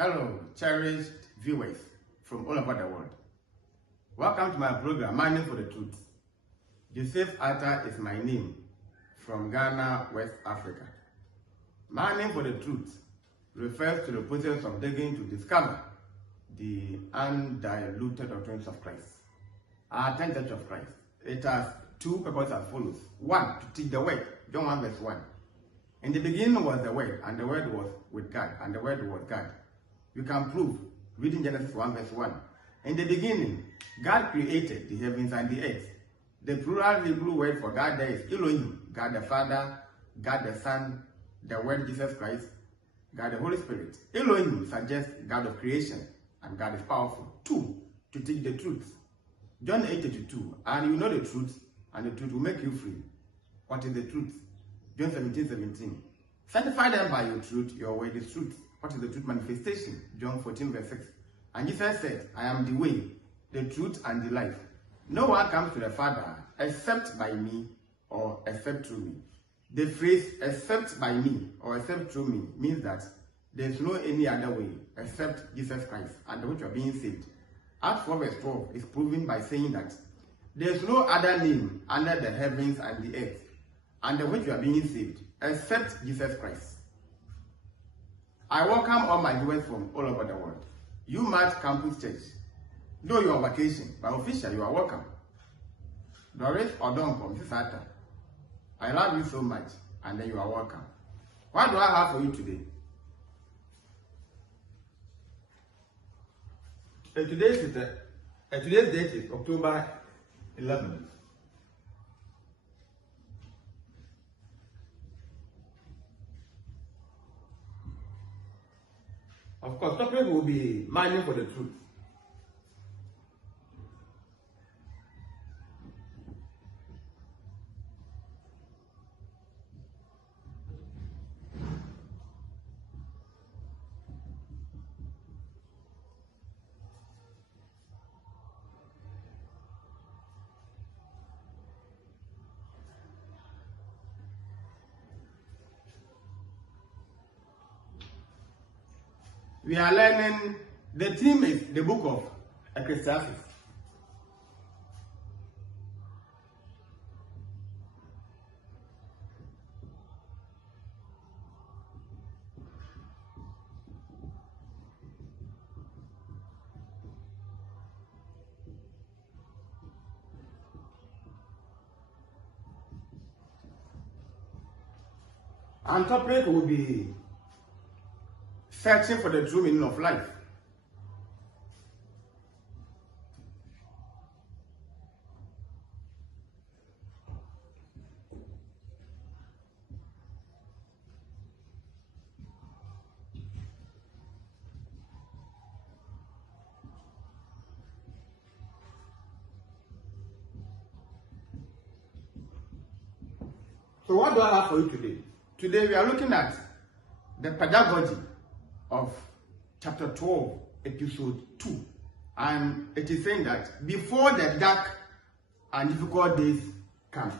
Hello, cherished viewers from all over the world. Welcome to my program, Mining for the Truth. Joseph Atta is my name, from Ghana, West Africa. Mining for the Truth refers to the process of digging to discover the undiluted doctrines of Christ. Our 10th Church of Christ. It has two purposes as follows. One, to teach the word. John 1 verse 1. In the beginning was the word, and the word was with God, and the word was God. You can prove, reading Genesis 1 verse 1. In the beginning, God created the heavens and the earth. The plural Hebrew word for God there is Elohim, God the Father, God the Son, the Word Jesus Christ, God the Holy Spirit. Elohim suggests God of creation, and God is powerful. 2, to teach the truth. John 8:32, and you know the truth, and the truth will make you free. What is the truth? John 17:17. Sanctify them by your truth, your word is truth. What is the truth manifestation? John 14 verse 6. And Jesus said, I am the way, the truth, and the life. No one comes to the Father except by me or except through me. The phrase except by me or except through me means that there is no any other way except Jesus Christ and which you are being saved. Acts 4 verse 12 is proven by saying that there is no other name under the heavens and the earth under which you are being saved except Jesus Christ. I welcome all my viewers from all over the world. You March Campus Church. Though you are on vacation, but officially you are welcome. Doris Odonko, Mrs. Atta, I love you so much, and then you are welcome. What do I have for you today? Today's date is October 11th. Of course, topic will be mining for the truth. We are learning, the theme is the book of Ecclesiastes. And topic will be searching for the true meaning of life. So what do I have for you today? Today we are looking at the pedagogy of chapter 12, episode 2. And it is saying that before the dark and difficult days come.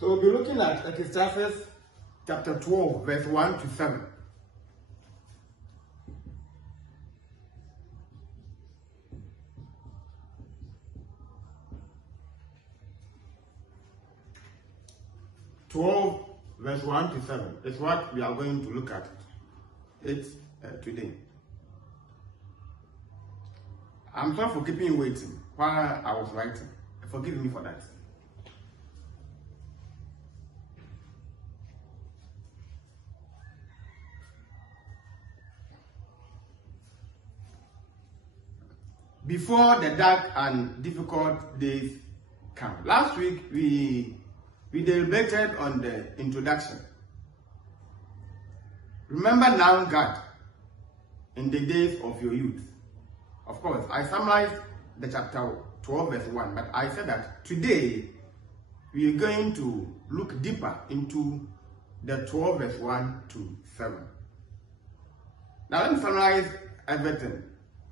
So we'll be looking at Ecclesiastes chapter 12, verse 1 to 7. Verse 1 to 7 is what we are going to look at today. I'm sorry for keeping you waiting while I was writing. Forgive me for that. Before the dark and difficult days come. Last week we deliberated on the introduction. Remember now God in the days of your youth. Of course, I summarized the chapter 12 verse 1, but I said that today we are going to look deeper into the 12 verse 1 to 7. Now let me summarize everything.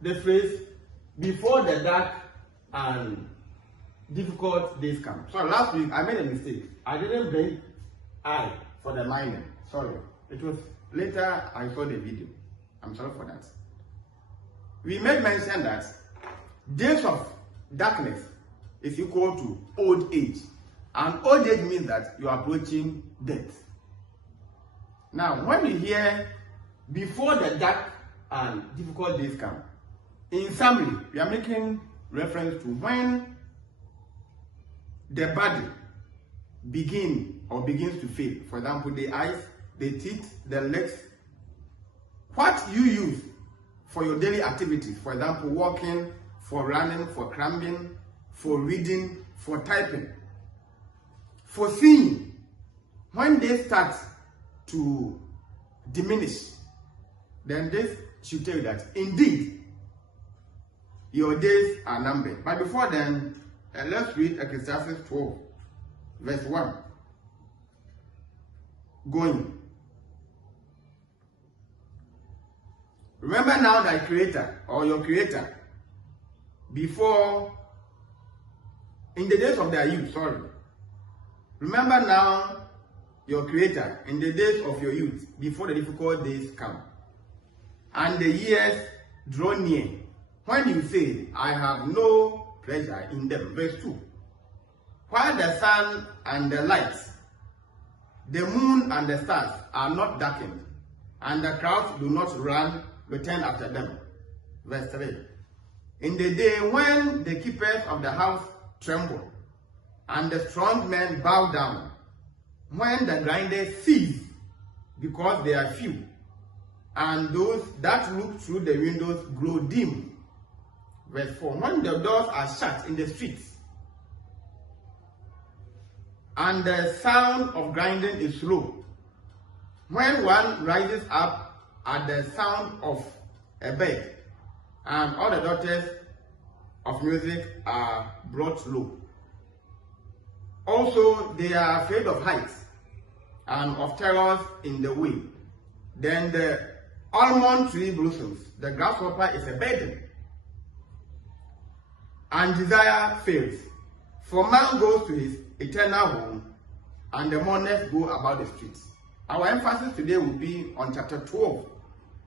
The phrase, before the dark and difficult days come. So last week I made a mistake. I didn't bring I for the minor. Sorry. It was later I saw the video. I'm sorry for that. We made mention that days of darkness is equal to old age. And old age means that you are approaching death. Now, when you hear before the dark and difficult days come, in summary, we are making reference to when the body begins to fade. For example, the eyes, the teeth, the legs. What you use for your daily activities, for example, walking, for running, for climbing, for reading, for typing, for seeing, when they start to diminish, then this should tell you that indeed your days are numbered. But before then, let's read Ecclesiastes 12, verse 1. Going. Remember now thy creator, or your creator, before, in the days of their youth, Remember now your creator in the days of your youth, before the difficult days come, and the years draw near, when you say, I have no pleasure in them. Verse 2. While the sun and the lights, the moon and the stars are not darkened, and the clouds do not return after them. Verse 3. In the day when the keepers of the house tremble, and the strong men bow down, when the grinders cease, because they are few, and those that look through the windows grow dim. Verse 4. When the doors are shut in the streets, and the sound of grinding is low, when one rises up at the sound of a bell, and all the daughters of music are brought low. Also, they are afraid of heights and of terrors in the way. Then the almond tree blossoms, the grasshopper is a burden, and desire fails. For man goes to his eternal home, and the mourners go about the streets. Our emphasis today will be on chapter 12,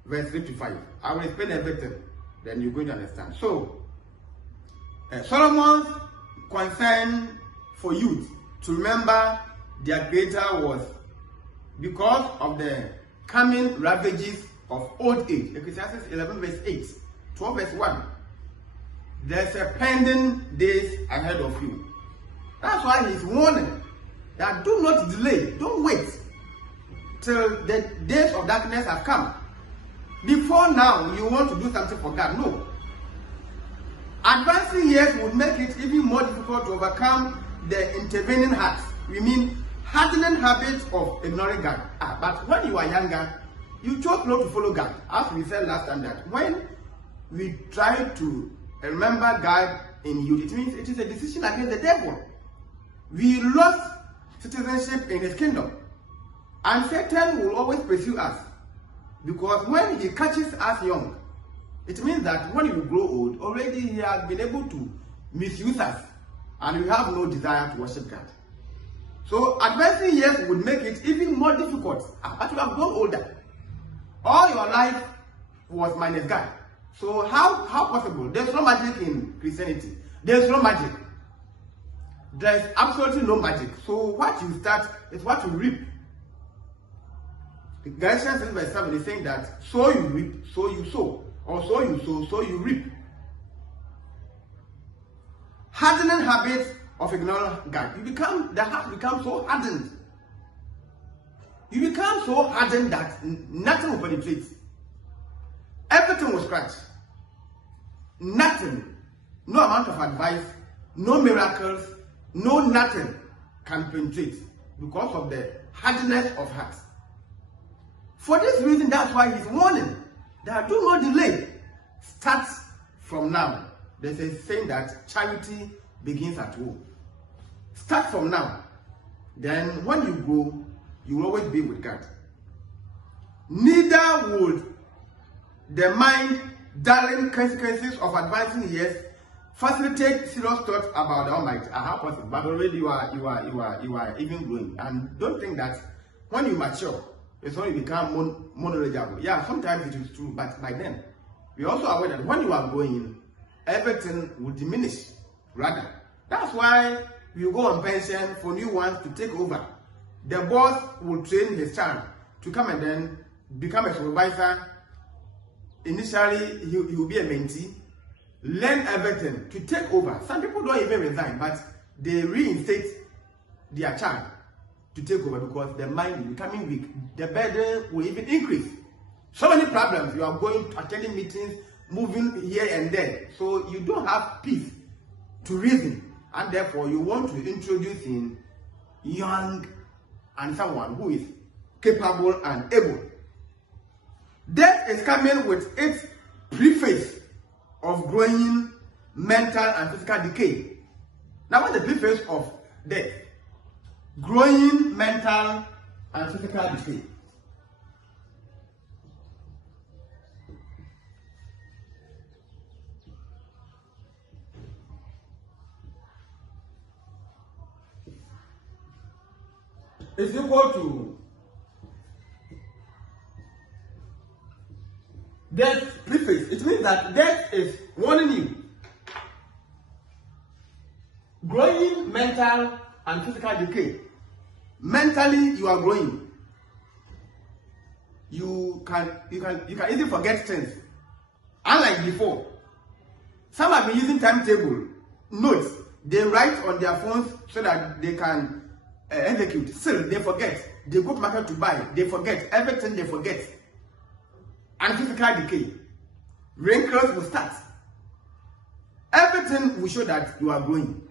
verse 3 to 5. I will explain everything, then you're going to understand. So, Solomon's concern for youth to remember their creator was because of the coming ravages of old age. Ecclesiastes 11 verse 8, 12 verse 1. There's a pending days ahead of you. That's why he's warning that do not delay, don't wait till the days of darkness have come. Before now, you want to do something for God. No. Advancing years would make it even more difficult to overcome the intervening hearts. We mean hardening habits of ignoring God. But when you are younger, you chose not to follow God. As we said last time, that when we try to remember God in youth, it means it is a decision against the devil. We lost citizenship in his kingdom. And Satan will always pursue us. Because when he catches us young, it means that when you grow old, already he has been able to misuse us. And we have no desire to worship God. So advancing years would make it even more difficult. But you have grown older. All your life was minus God. So how possible? There's no magic in Christianity. There's no magic. There's absolutely no magic. So what you start is what you reap. Galatians 6 verse 7 is saying that so you reap, so you sow. Or so you sow, so you reap. Hardening habits of ignoring God. The heart becomes so hardened. You become so hardened that nothing will penetrate. Everything will scratch. Nothing. No amount of advice, no miracles, no nothing can penetrate because of the hardness of heart. For this reason, that's why he's warning that do not delay. Start from now. There's a saying that charity begins at home. Start from now. Then when you go, you will always be with God. Neither would the mind-darling consequences of advancing years facilitate serious thought about the Almighty. How possible? But already you are even growing. And don't think that when you mature, it's when you become more knowledgeable. Yeah, sometimes it is true, but by then, we also are aware that when you are growing, everything will diminish. Rather, that's why you go on pension for new ones to take over. The boss will train his child to come and then become a supervisor. Initially, he will be a mentee, learn everything to take over. Some people don't even resign, but they reinstate their child to take over because their mind is becoming weak. The burden will even increase. So many problems. You are going to attending meetings, moving here and there. So you don't have peace to reason. And therefore, you want to introduce in young and someone who is capable and able. Death is coming with its preface of growing mental and physical decay. Now, what's the preface of death? Growing mental and physical decay. Is equal to death preface. It means that death is warning you. Growing mental and physical decay. Mentally, you are growing. You can easily forget things. Unlike before, some have been using timetable notes. They write on their phones so that they can execute. Still, they forget. They go to market to buy. They forget. Everything they forget. And physical decay. Wrinkles will start. Everything will show that you are growing.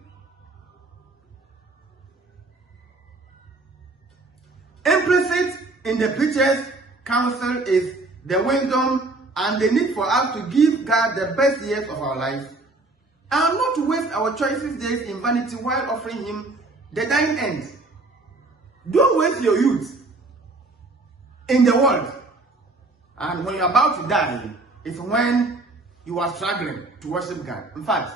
Implicit in the preacher's counsel is the wisdom and the need for us to give God the best years of our lives and not to waste our choicest days in vanity while offering Him the dying end. Don't waste your youth in the world. And when you're about to die, it's when you are struggling to worship God. In fact,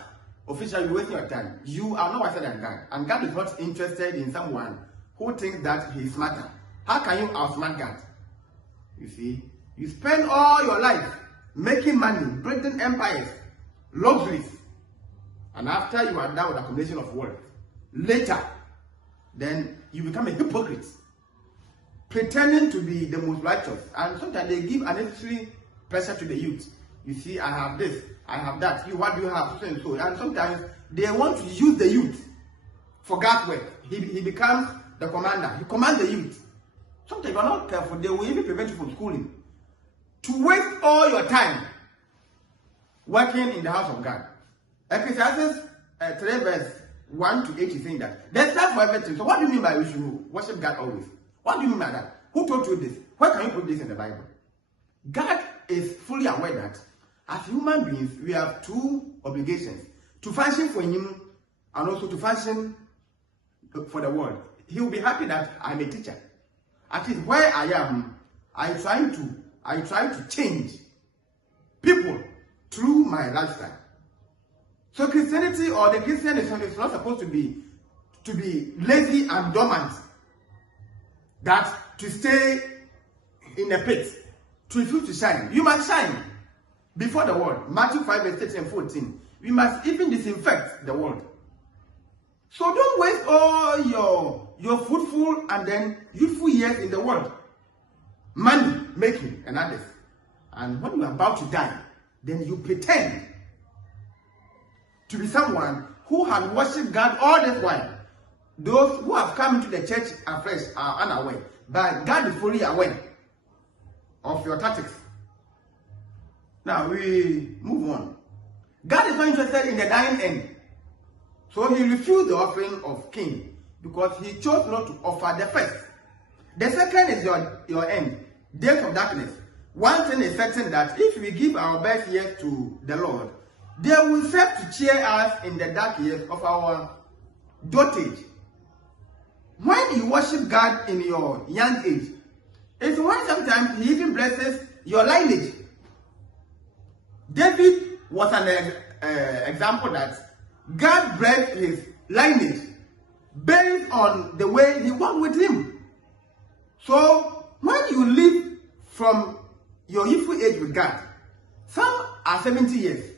officially, you're wasting your time. You are not wiser than God. And God is not interested in someone who thinks that he is smarter. How can you outsmart God? You see, you spend all your life making money, building empires, luxuries. And after you are done with accumulation of wealth, later, then you become a hypocrite, pretending to be the most righteous. And sometimes they give unnecessary pressure to the youth. You see, I have this, I have that. You, what do you have? So and so. And sometimes they want to use the youth for God's work. He becomes the commander. He commands the youth. Sometimes if you are not careful, they will even prevent you from schooling. To waste all your time working in the house of God. Ecclesiastes 3 verse 1 to 8 is saying that there's time for everything. So what do you mean by we should worship God always? What do you mean by that? Who told you this? Where can you put this in the Bible? God is fully aware that as human beings, we have two obligations. To function for Him and also to function for the world. He will be happy that I'm a teacher. At least where I am, I try to change people through my lifestyle. So Christianity or the Christian is not supposed to be lazy and dormant. That to stay in a pit, to refuse to shine. You must shine before the world. Matthew 5 verse 13 and 14. We must even disinfect the world. So don't waste all your fruitful and then youthful years in the world. Money making and others. And when you are about to die, then you pretend to be someone who has worshipped God all this while. Those who have come into the church afresh are unaware. But God is fully aware of your tactics. Now we move on. God is not interested in the dying end. So He refused the offering of Cain because he chose not to offer the first. The second is your end, days of darkness. One thing is certain, that if we give our best years to the Lord, They will serve to cheer us in the dark years of our dotage. When you worship God in your young age, it's when sometimes He even blesses your lineage. David was an example that God blessed his lineage based on the way He walked with Him. So when you live from your youthful age with God, some are 70 years,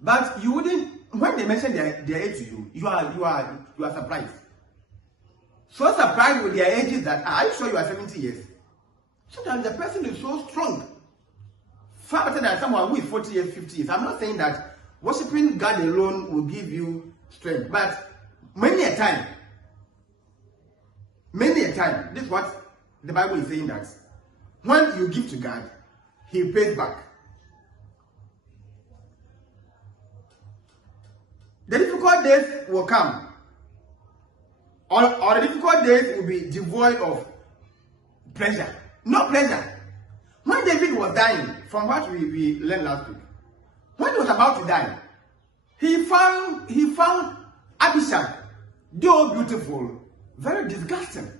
but you wouldn't. When they mention their age to you, you are surprised. So surprised with their ages that are you sure you are 70 years? Sometimes the person is so strong, far better than someone who is 40 years, 50 years. I'm not saying that worshiping God alone will give you strength, but many a time, this is what the Bible is saying, that when you give to God, He pays back. The difficult days will come, or the difficult days will be devoid of pleasure. No pleasure. When David was dying, from what we learned last week, when he was about to die, he found Abishag, though beautiful, very disgusting.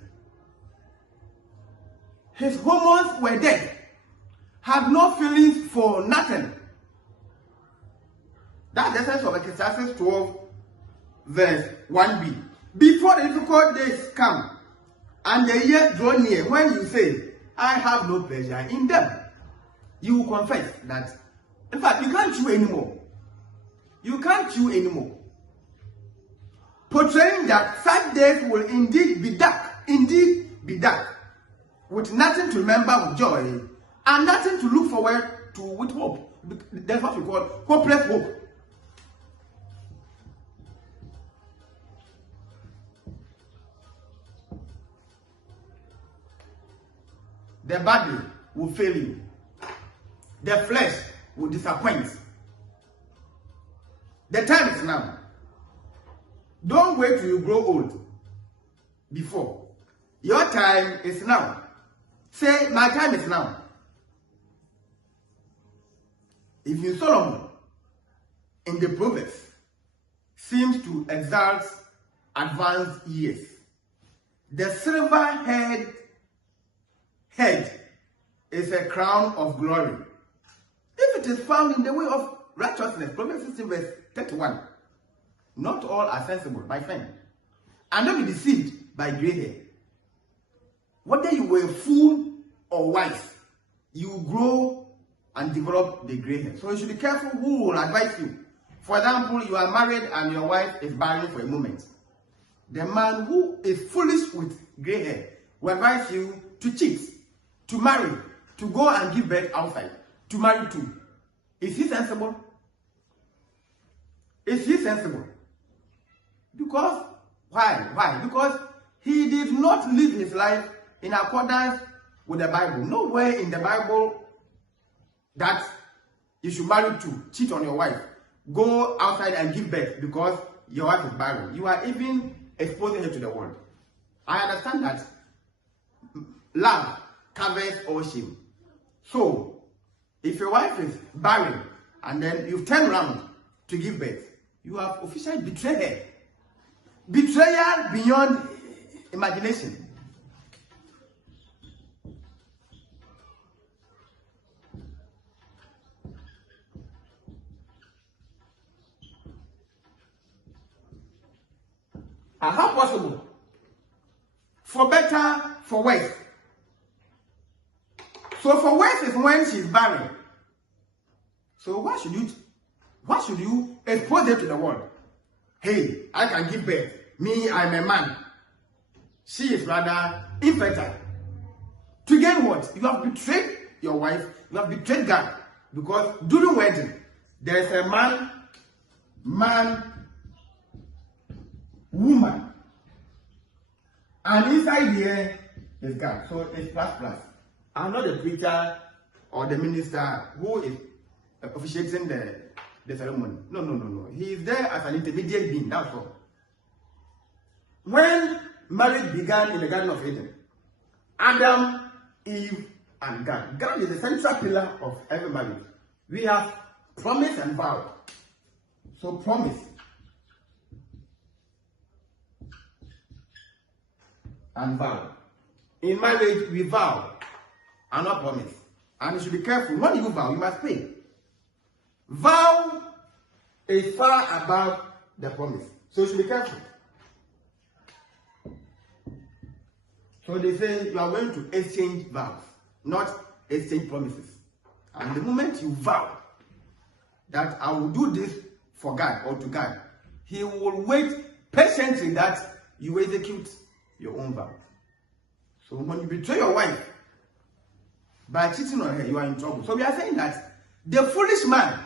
His hormones were dead, had no feelings for nothing. That's the essence of Ecclesiastes 12, verse 1b. Before the difficult days come, and the year draw near, when you say, I have no pleasure in them, you will confess that, in fact, you can't chew anymore. You can't chew anymore. Portraying that such days will indeed be dark, with nothing to remember with joy, and nothing to look forward to with hope. That's what we call hopeless hope. The body will fail you. The flesh will disappoint. The time is now. Don't wait till you grow old. Before. Your time is now. Say, my time is now. If you Solomon, in the Proverbs, seems to exalt advanced years. The silver head is a crown of glory, if it is found in the way of righteousness. Proverbs 16 verse 31. Not all are sensible, my friend, and don't be deceived by gray hair. Whether you were a fool or wise, you grow and develop the gray hair. So you should be careful who will advise you. For example, you are married and your wife is barren for a moment. The man who is foolish with gray hair will advise you to cheat, to marry, to go and give birth outside, to marry too. Is he sensible? Is he sensible? Because, why? Because he did not live his life in accordance with the Bible. Nowhere in the Bible that you should marry too, cheat on your wife, go outside and give birth because your wife is barren. You are even exposing her to the world. I understand that love covers all shame. So, if your wife is barren and then you turn around to give birth, you have officially betrayed her. Betrayal beyond imagination. And how possible? For better, for worse. So for worse is when she's barren. So why should you expose her to the world? Hey, I can give birth. Me, I'm a man. She is rather infertile. To gain what? You have betrayed your wife. You have betrayed God. Because during wedding, there is a man, woman. And inside here is God. So it's plus. I'm not the preacher or the minister who is officiating the ceremony. No. He is there as an intermediate being, that's all. When marriage began in the Garden of Eden, Adam, Eve, and God. God is the central pillar of every marriage. We have promised and vowed So promise and vow. In marriage, we vow and not promise. And you should be careful. When you vow, you must pay. Vow is far above the promise. So you should be careful. So they say you are going to exchange vows, not exchange promises. And the moment you vow that I will do this for God or to God, He will wait patiently that you execute your own vow. So when you betray your wife by cheating on her, you are in trouble. So we are saying that the foolish man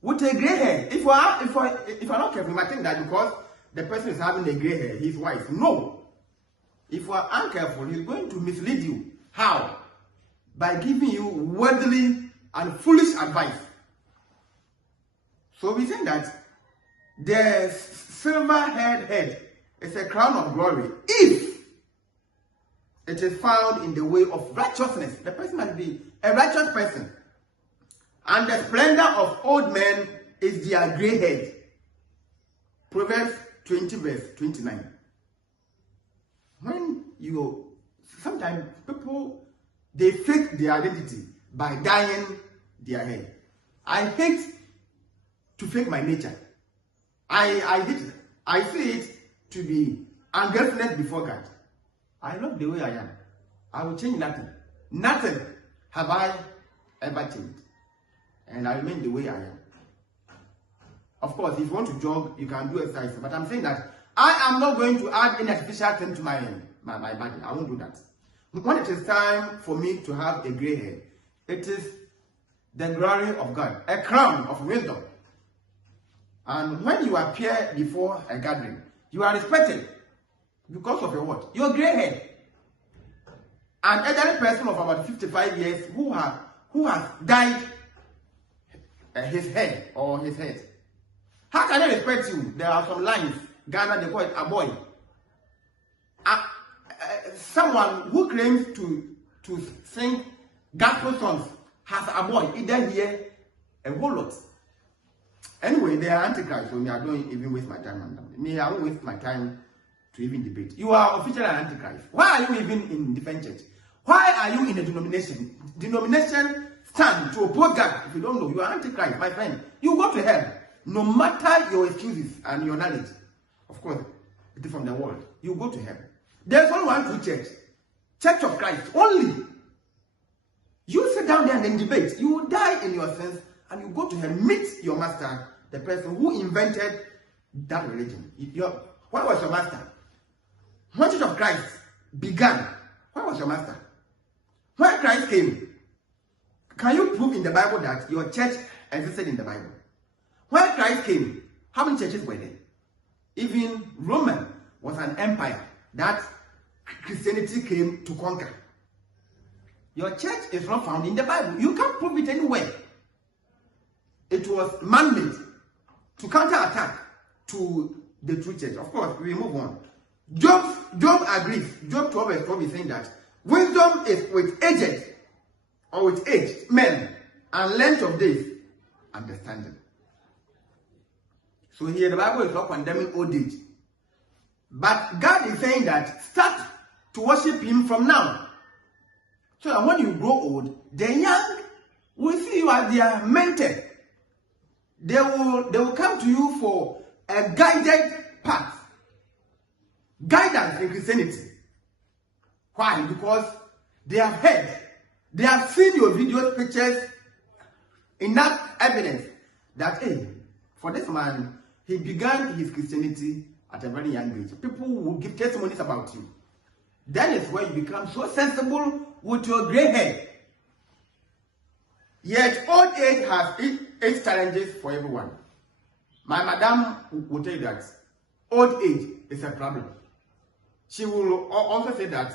with a gray hair, if you are not careful, you might think that because the person is having a gray hair, he's wise. No. If you are uncareful, he's going to mislead you. How? By giving you worldly and foolish advice. So we say that the silver-haired head is a crown of glory if it is found in the way of righteousness. The person must be a righteous person. And the splendor of old men is their gray head. Proverbs 20 verse 29. Sometimes people, they fake their identity by dyeing their hair. I hate to fake my nature. I hate it. I see it to be ungratefulness before God. I love the way I am. I will change nothing. Nothing have I ever changed. And I remain the way I am. Of course, if you want to jog, you can do exercise. But I'm saying that I am not going to add any artificial thing to my body. I won't do that. When it is time for me to have a gray hair, it is the glory of God, a crown of wisdom. And when you appear before a gathering, you are respected because of your what? Your gray hair. An elderly person of about 55 years who has dyed his hair or his head. How can I respect you? There are some lines. Ghana, they call it a boy. Someone who claims to sing gospel songs has a boy. Either here a whole lot. Anyway, they are antichrist, so I don't even waste my time on them. I won't waste my time to even debate. You are officially an antichrist. Why are you even in different church? Why are you in a denomination? Denomination stand to oppose God. If you don't know, you are antichrist, my friend. You go to hell. No matter your excuses and your knowledge. Of course, it is from the world. You go to hell. There's only one true church. Church of Christ. Only. You sit down there and then debate. You will die in your sins and you go to hell. Meet your master, the person who invented that religion. Where was your master? When Church of Christ began, where was your master? When Christ came, can you prove in the Bible that your church existed in the Bible? When Christ came, how many churches were there? Even Roman was an empire that Christianity came to conquer. Your church is not found in the Bible. You can't prove it anywhere. It was man-made to counterattack to the true church. Of course, we move on. Job agrees. Job 12 verse 12 is saying that wisdom is with aged or with aged men and length of days, understanding. So here the Bible is not condemning old age. But God is saying that start to worship Him from now. So that when you grow old, the young will see you as their mentor. They will come to you for a guided path. Guidance in Christianity. Why? Because they have heard. They have seen your videos, pictures, enough evidence that, hey, for this man, he began his Christianity at a very young age. People will give testimonies about you. That is where you become so sensible with your gray hair. Yet old age has its challenges for everyone. My madam will tell you that old age is a problem. She will also say that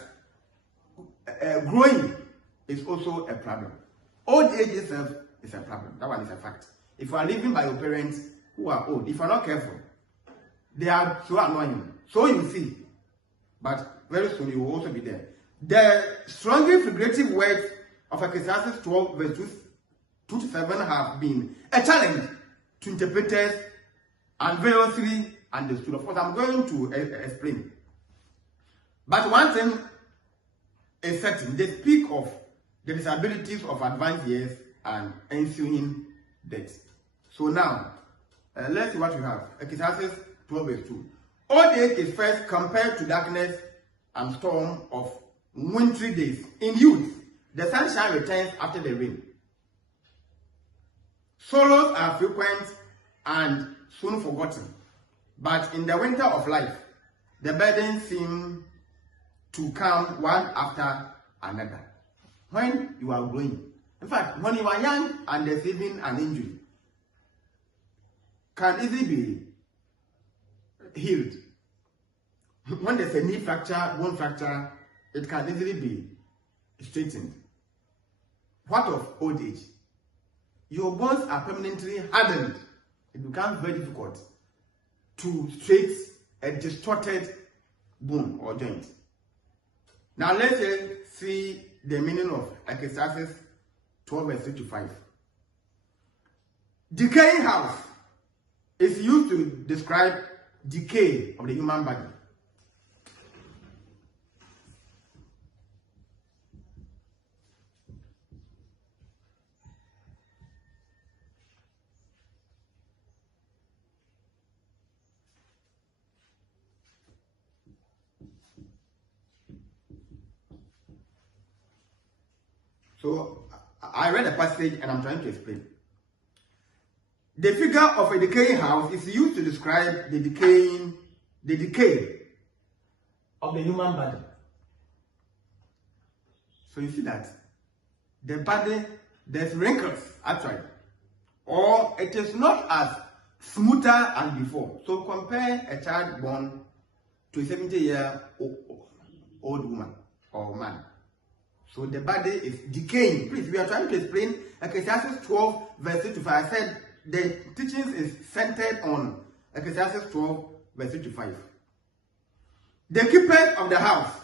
growing is also a problem. Old age itself is a problem. That one is a fact. If you are living by your parents who are old, if you are not careful, they are so annoying. So you see. But very soon you will also be there. The strongly figurative words of Ecclesiastes 12 verse 2 to 7 have been a challenge to interpreters and variously understood. Of course, I'm going to explain. But one thing is certain, they speak of the disabilities of advanced years and ensuing death. So now, let's see what we have. Ecclesiastes 12:2. Old age is first compared to darkness and storm of wintry days. In youth, the sunshine returns after the rain. Sorrows are frequent and soon forgotten, but in the winter of life, the burdens seem to come one after another. When you are growing, in fact, when you are young and there's even an injury, can easily be healed. When there's a knee fracture, bone fracture, it can easily be straightened. What of old age? Your bones are permanently hardened. It becomes very difficult to straighten a distorted bone or joint. Now let's see the meaning of Ecclesiastes 12:3-5. Decaying house is used to describe decay of the human body. So I read a passage and I'm trying to explain. The figure of a decaying house is used to describe the decay of the human body. So you see that the body, there's wrinkles actually, or it is not as smoother as before. So compare a child born to a 70-year-old woman or man. So the body is decaying. Please, we are trying to explain Ecclesiastes 12:3-5. I said the teachings is centered on Ecclesiastes 12:3-5. The keepers of the house.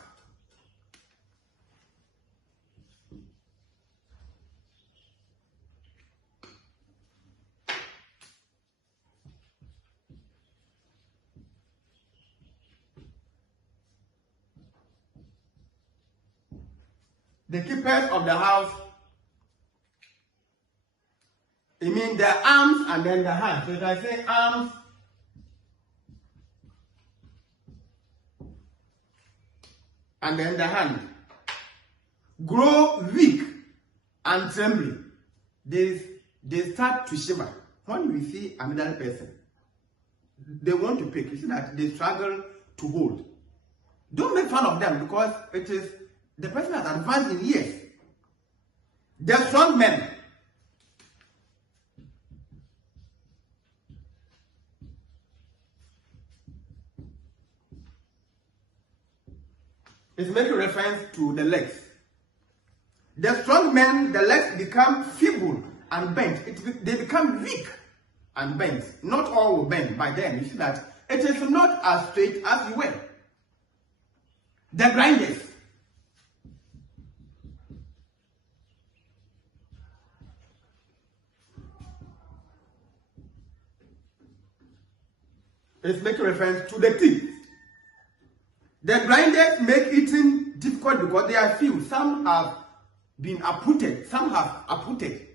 The keepers of the house, it means the arms and then the hands. So if I say arms and then the hand, grow weak and trembling. They start to shiver. When we see another person, they want to pick. You see that they struggle to hold. Don't make fun of them because it is the person has advanced in years. The strong men. It's making reference to the legs. The strong men, the legs become feeble and bent. They become weak and bent. Not all will bend by then. You see that it is not as straight as you were. The grinders. It's making reference to the teeth. The grinders make eating difficult because they are few. Some have been uprooted. Some have uprooted.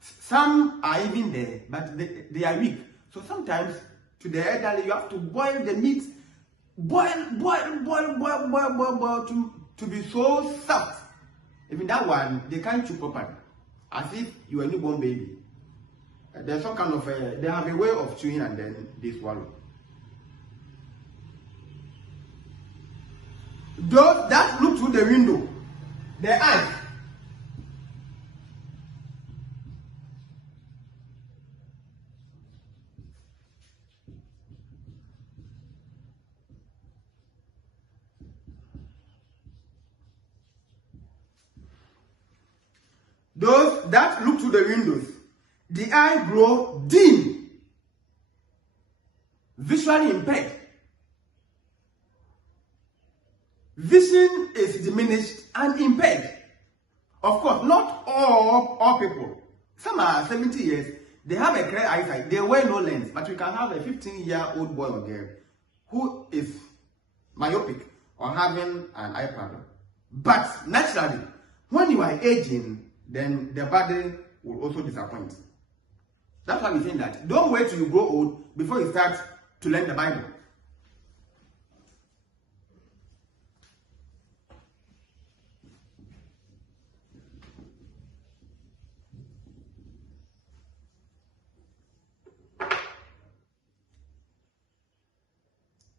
Some are even there, but they are weak. So sometimes to the elderly, you have to boil the meat. Boil to be so soft. Even that one, they can't chew properly. As if you are a newborn baby. There's some kind of they have a way of chewing and then they swallow. Those that look through the window, the eyes. Those that look through the windows, the eye grow dim, visually impaired. Vision is diminished and impaired. Of course, not all people. Some are 70 years. They have a clear eyesight. They wear no lens. But you can have a 15-year-old boy or girl who is myopic or having an eye problem. But naturally, when you are aging, then the body will also disappoint. That's why we're saying that. Don't wait till you grow old before you start to learn the Bible.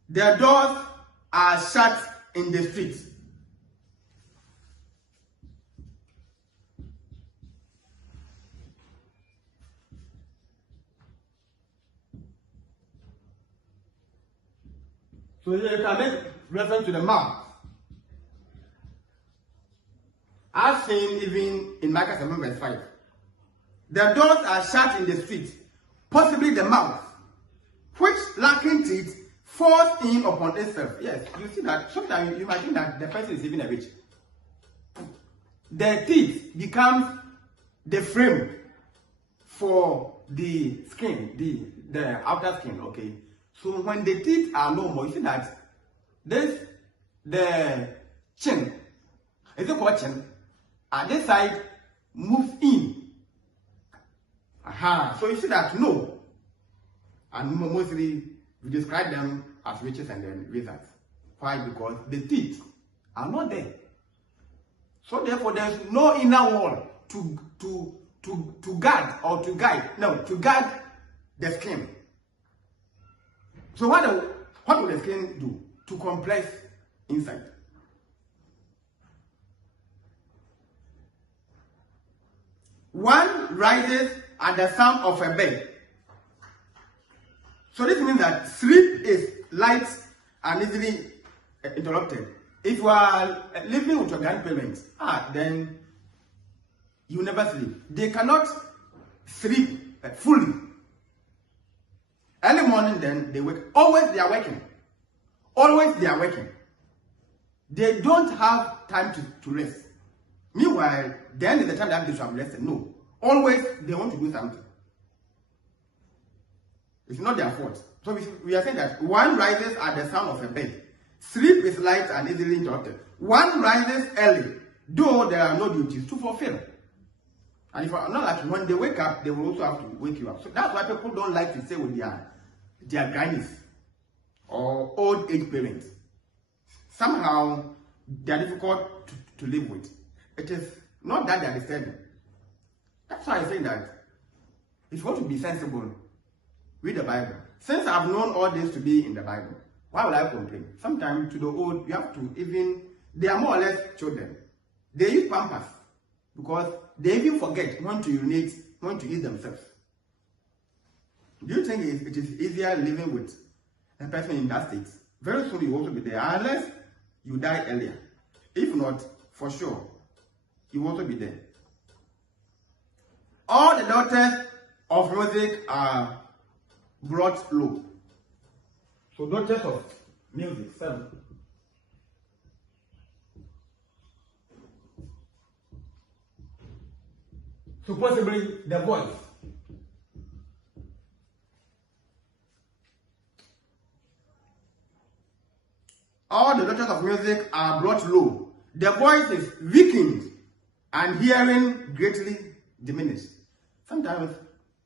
The doors are shut in the streets. So you can make reference to the mouth. As seen even in Micah 7 verse 5. The doors are shut in the streets, possibly the mouth, which lacking teeth falls in upon itself. Yes, you see that sometimes you might think that the person is even a witch. The teeth becomes the frame for the skin, the outer skin, okay? So when the teeth are no more, you see that the chin, is it called chin? At this side, moves in. Aha. So you see that no. And mostly we describe them as witches and then wizards. Why? Because the teeth are not there. So therefore there's no inner wall to guard or to guide. No, to guard the skin. So what will the skin do? To compress inside. One rises at the sound of a bell. So this means that sleep is light and easily interrupted. If you are living with your grandparents, then you never sleep. They cannot sleep fully. Early morning, then they wake. Always they are working. Always they are working. They don't have time to rest. Meanwhile, then is the time that they should have rested. No. Always they want to do something. It's not their fault. So we are saying that one rises at the sound of a bell. Sleep is light and easily interrupted. One rises early, though there are no duties to fulfill. And if not like when they wake up, they will also have to wake you up. So that's why people don't like to stay with their grannies or old age parents. Somehow they are difficult to live with. It is not that they are disturbing. That's why I say that if you want to be sensible, read the Bible. Since I've known all this to be in the Bible, why would I complain? Sometimes to the old, you have to even, they are more or less children. They use pampers because they even forget when to urinate, when to eat themselves. Do you think it is easier living with a person in that state? Very soon you will also be there, unless you die earlier. If not, for sure, you will also be there. All the daughters of music are brought low. So daughters of music, 7. So possibly the voice. All the daughters of music are brought low. The voice is weakened and hearing greatly diminished. Sometimes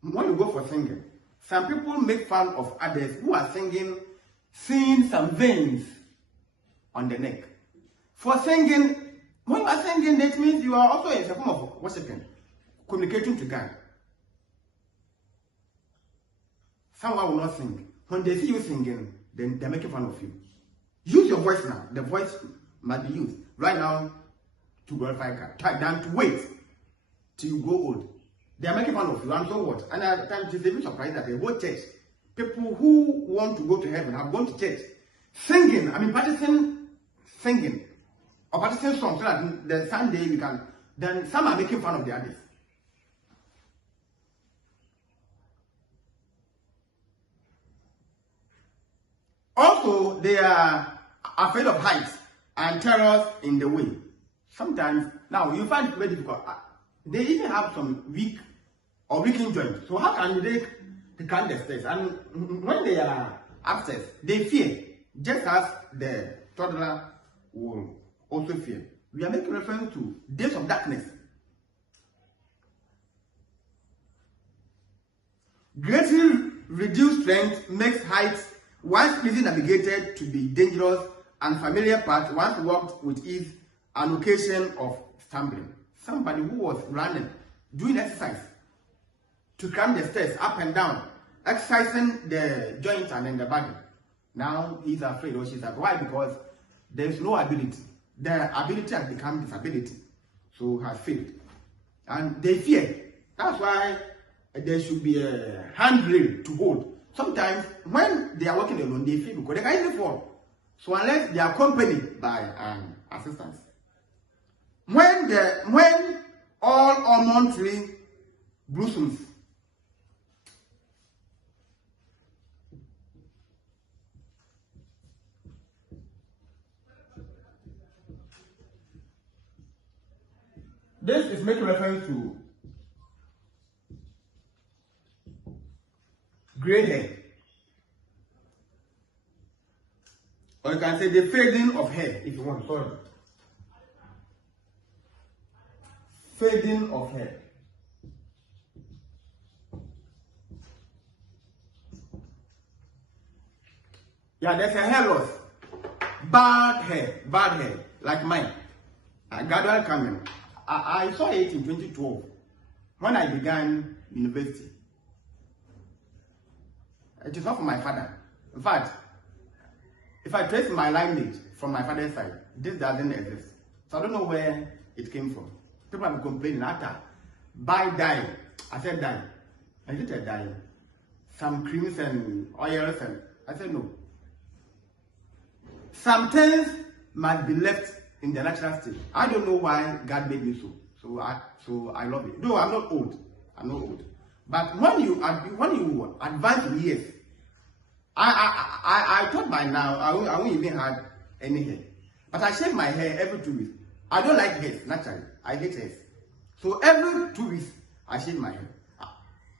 when you go for singing, some people make fun of others who are singing, seeing some veins on the neck. For singing, when you are singing, that means you are also in a form of worshiping, communicating to God. Someone will not sing. When they see you singing, then they're making fun of you. Use your voice now. The voice must be used right now to glorify God. Than to wait till you grow old. They are making fun of you, and so what? And at times it's even surprised that they go to church. People who want to go to heaven have gone to church. Singing, practicing singing. Or practicing songs so that the Sunday we can. Then some are making fun of the others. Also, they are afraid of heights and terrors in the way. Sometimes, now you find it very difficult. They even have some weak or weakened joint. So how can they climb the stairs? And when they are upstairs, they fear, just as the toddler will also fear. We are making reference to days of darkness. Greatly reduced strength makes heights once easily navigated to be dangerous, and familiar paths once walked with ease an occasion of stumbling. Somebody who was running, doing exercise to climb the stairs up and down, exercising the joints and then the body. Now he's afraid, or she's like, why? Because there's no ability. The ability has become disability, so has failed. And they fear. That's why there should be a handrail to hold. Sometimes when they are walking alone, they fear because they can easily fall. So unless they are accompanied by an assistance. When all almond tree blossoms, this is making reference to gray hair. Or you can say the fading of hair, if you want. Sorry. Fading of hair. Yeah, there's a hair loss. Bad hair, like mine. Gradually coming. I saw it in 2012 when I began university. It is not from my father. In fact, if I trace my lineage from my father's side, this doesn't exist. So I don't know where it came from. People have been complaining after. Buy dye. I said dye. I did a dye. Some creams and oils, and I said no. Some things must be left in the natural state. I don't know why God made me so. So I love it. Though I'm not old. But when you advance in years, I thought by now I won't even have any hair. But I shave my hair every 2 weeks. I don't like hair naturally. I hate hair. So every 2 weeks I shave my hair.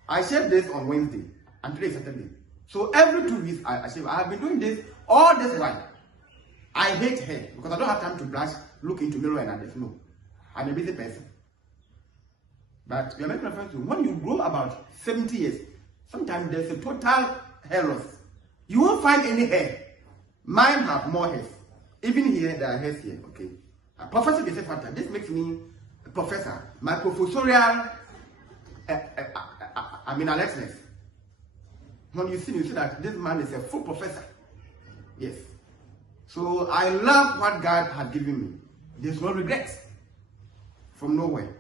I shave this on Wednesday and today is Saturday. So every 2 weeks I shave. I have been doing this all this while. I hate hair because I don't have time to brush, look into mirror and others. No. I'm a busy person. But we are making reference to when you grow about 70 years, sometimes there's a total hair loss. You won't find any hair. Mine have more hair. Even here, there are hairs here. Okay. Professor is a factor. This makes me a professor. My professorial, alertness. When you see that this man is a full professor. Yes. So I love what God has given me. There's no regrets from nowhere.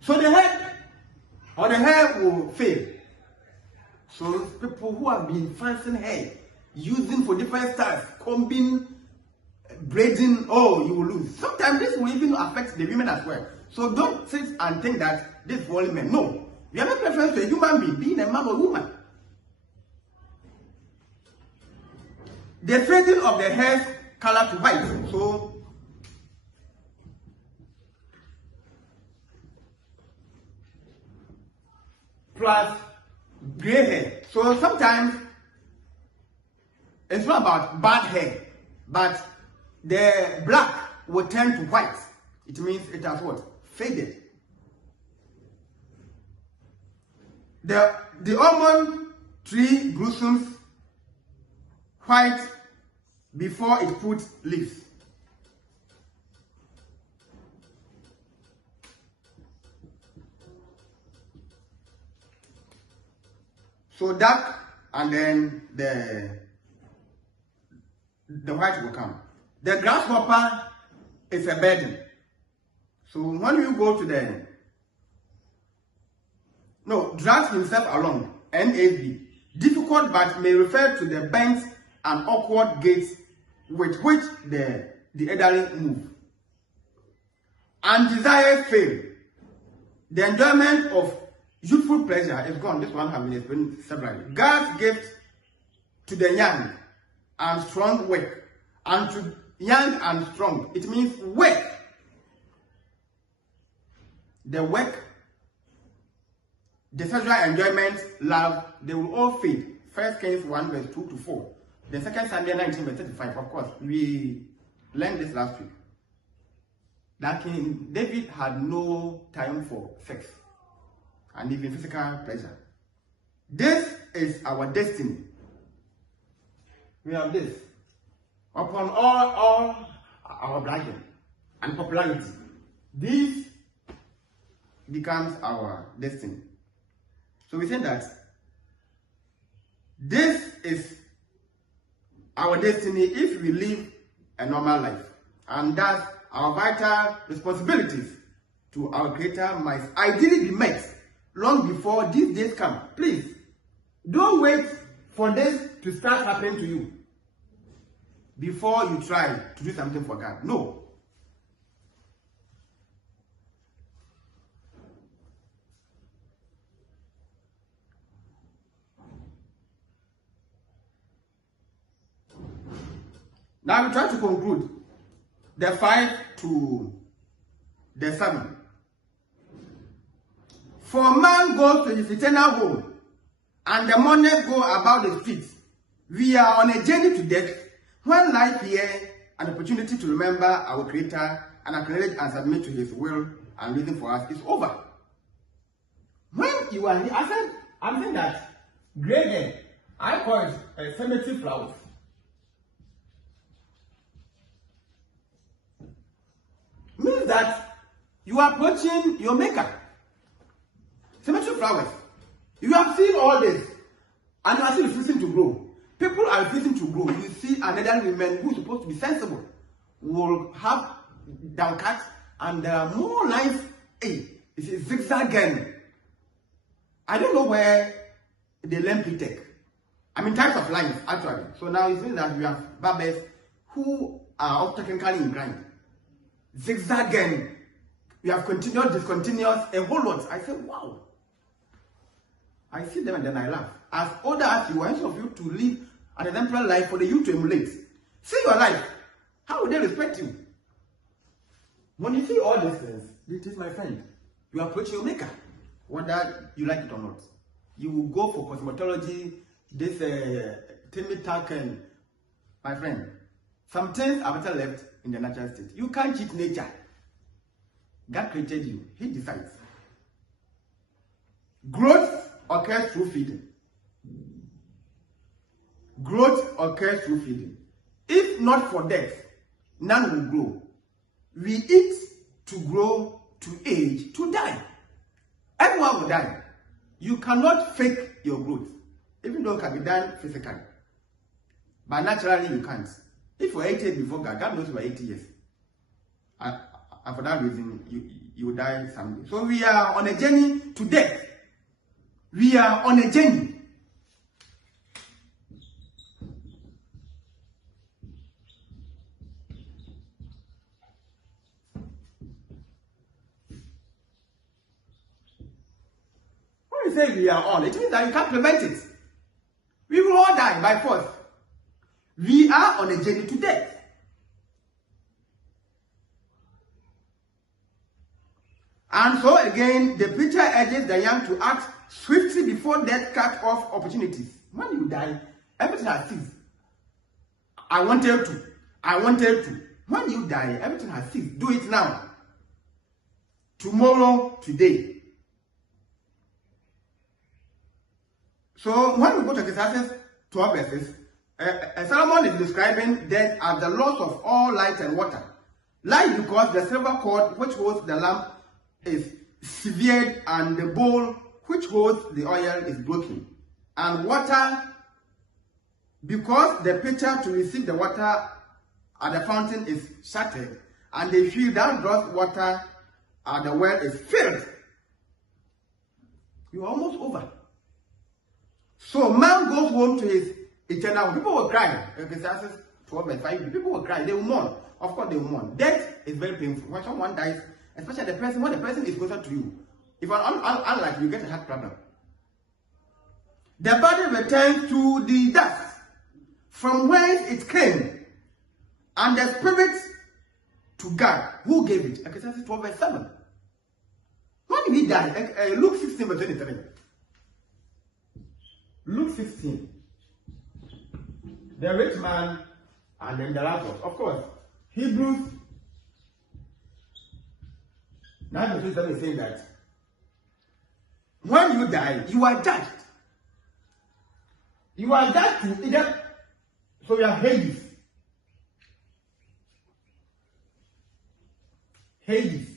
So the hair will fail. So people who have been fancying hair, using for different styles, combing, braiding, oh, you will lose. Sometimes this will even affect the women as well. So don't sit and think that this is for only men. No. We are making reference to a human being a man or woman. The fading of the hair color to white. So plus gray hair. So sometimes it's not about bad hair, but the black will turn to white. It means it has what? Faded. The almond tree blossoms white before it puts leaves. So dark, and then the white will come. The grasshopper is a burden. So when you go to drags himself along, NAV, difficult but may refer to the bent and awkward gait with which the elderly move. And desires fail. The enjoyment of youthful pleasure is gone. This one has been explained severally. God's gift to the young and strong work. And to young and strong, it means work. The work the sexual enjoyment, love, they will all fade. 1 Kings 1 verse 2 to 4. The 2 Samuel 19 verse 35. Of course, we learned this last week. That King David had no time for sex and even physical pleasure. This is our destiny. We have this. Upon all our bragging and popularity, this becomes our destiny. So we say that this is our destiny if we live a normal life, and that our vital responsibilities to our Creator must ideally be met long before these days come. Please, don't wait for this to start happening to you before you try to do something for God. No. Now we try to conclude the 5 to the 7. For man goes to his eternal home, and the mourners go about the streets. We are on a journey to death, when life here an opportunity to remember our Creator and acknowledge and submit to His will and reason for us is over. When you are here, I'm saying that gray hair, I call it cemetery flowers. Means that you are approaching your maker. Cemetery flowers. You have seen all this, and you are still refusing to grow. People are refusing to grow. You see an elderly woman who is supposed to be sensible will have downcast, and there are more lines. Hey, it's a zigzagging. I don't know where they learn P-Tech. I mean, types of lines actually. So now it means that we have barbers who are all technically inclined. Zigzagging. We have continuous, discontinuous, a whole lot. I say, wow. I see them and then I laugh. As older as you are, each of you to live an exemplary life for the youth to emulate. See your life. How would they respect you? When you see all these things, it is my friend. You approach your maker, whether you like it or not. You will go for cosmetology, this Timmy Tack, and my friend. Some things are better left in the natural state. You can't cheat nature. God created you. He decides. Growth occurs through feeding. Growth occurs through feeding. If not for death, none will grow. We eat to grow, to age, to die. Everyone will die. You cannot fake your growth, even though it can be done physically. But naturally, you can't. If you are 80 years before God, God knows you are 80 years. And for that reason, you will die someday. So we are on a journey to death. We are on a journey. When you say we are on, it means that you can't prevent it. We will all die by force. We are on a journey to death. And so again, the preacher urges the young to act swiftly before death cut off opportunities. When you die, everything has ceased. I wanted to. When you die, everything has ceased. Do it now. Tomorrow, today. So when we go to Ecclesiastes 12 verses, Solomon is describing death as the loss of all light and water. Light because the silver cord which holds the lamp is severed and the bowl which holds the oil is broken. And water because the pitcher to receive the water at the fountain is shattered, and the field that draws water at the well is filled. You're almost over. So man goes home to his eternal home. People will cry. Ecclesiastes 12 verse 5. People will cry. They will mourn. Of course they will mourn. Death is very painful. When someone dies, especially when the person is closer to you. If unlike you get a heart problem. The body returns to the dust from whence it came, and the spirit to God who gave it. Ecclesiastes 12 verse 7. When did he die? Luke 16 verse 23. Luke 16. The rich man and then the Lazarus. Of course, Hebrews 9:27 is saying that when you die, you are judged. You are judged to either, so you are Hades. Hades.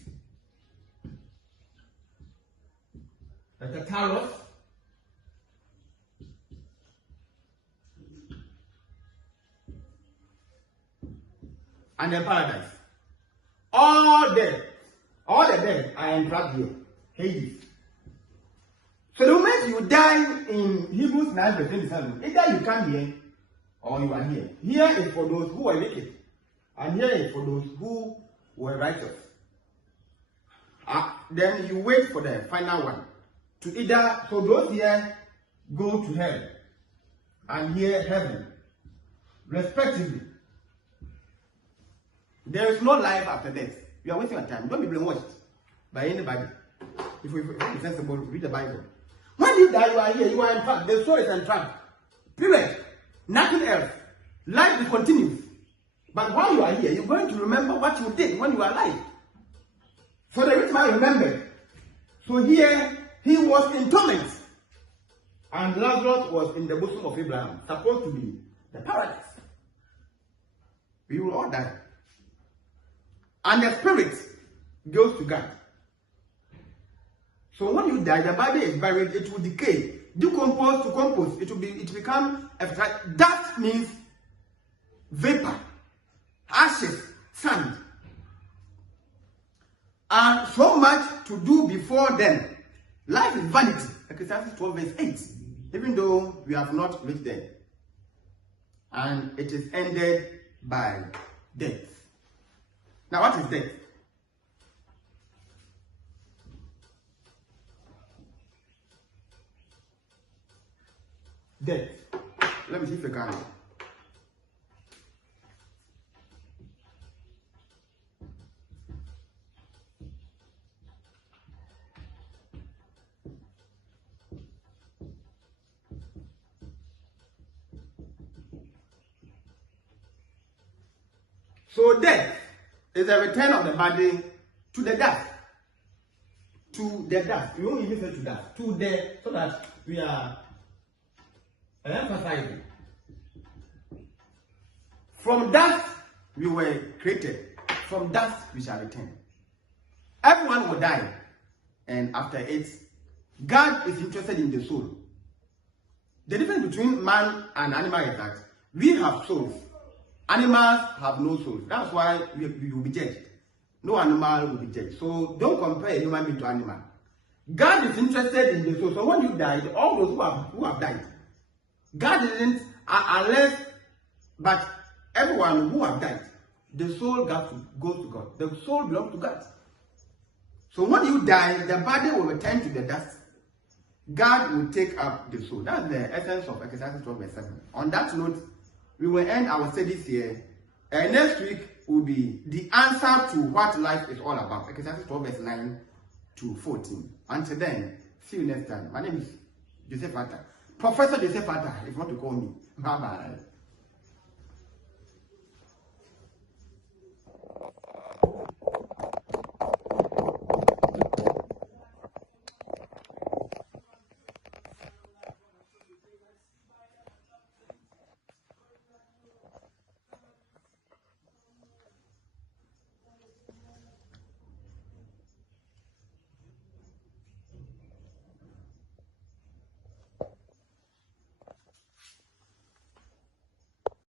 The Tartarus. And then paradise. All the dead are entrapped here. Hades. So the moment you die in Hebrews 9:27, either you come here or you are here. Here is for those who are wicked, and here is for those who were righteous. Then you wait for the final one to either, so those here go to hell and here heaven, respectively. There is no life after death. You are wasting your time. Don't be brainwashed by anybody. If you be sensible, read the Bible. When you die, you are here, you are entrapped. The soul is entrapped. Period. Nothing else. Life will continue. But while you are here, you're going to remember what you did when you were alive. So the rich man remembered. So here, he was in torment. And Lazarus was in the bosom of Abraham, supposed to be the paradise. We will all die. And the spirit goes to God. So when you die, the body is buried, it will decay, decompose to compost, it become dust means vapor, ashes, sand. And so much to do before then. Life is vanity. Ecclesiastes 12:8. Even though we have not reached there. And it is ended by death. Now what is death? Death. Let me see if I can. So death is the return of the body to the dust. To the dust. We won't even say to dust. To the, so that we are emphasizing. From dust we were created. From dust we shall return. Everyone will die. And after it, God is interested in the soul. The difference between man and animal is that we have souls. Animals have no souls. That's why we will be judged. No animal will be judged. So don't compare a human being to animal. God is interested in the soul. So when you died, all those who have died, God didn't, unless, but everyone who have died, the soul goes to God. The soul belongs to God. So when you die, the body will return to the dust. God will take up the soul. That's the essence of Ecclesiastes 12:7. On that note, we will end our studies here. Next week will be the answer to what life is all about. Ecclesiastes 12:9 to 14. Until then, see you next time. My name is Joseph Atta. Professor Joseph Atta, if you want to call me. Bye-bye.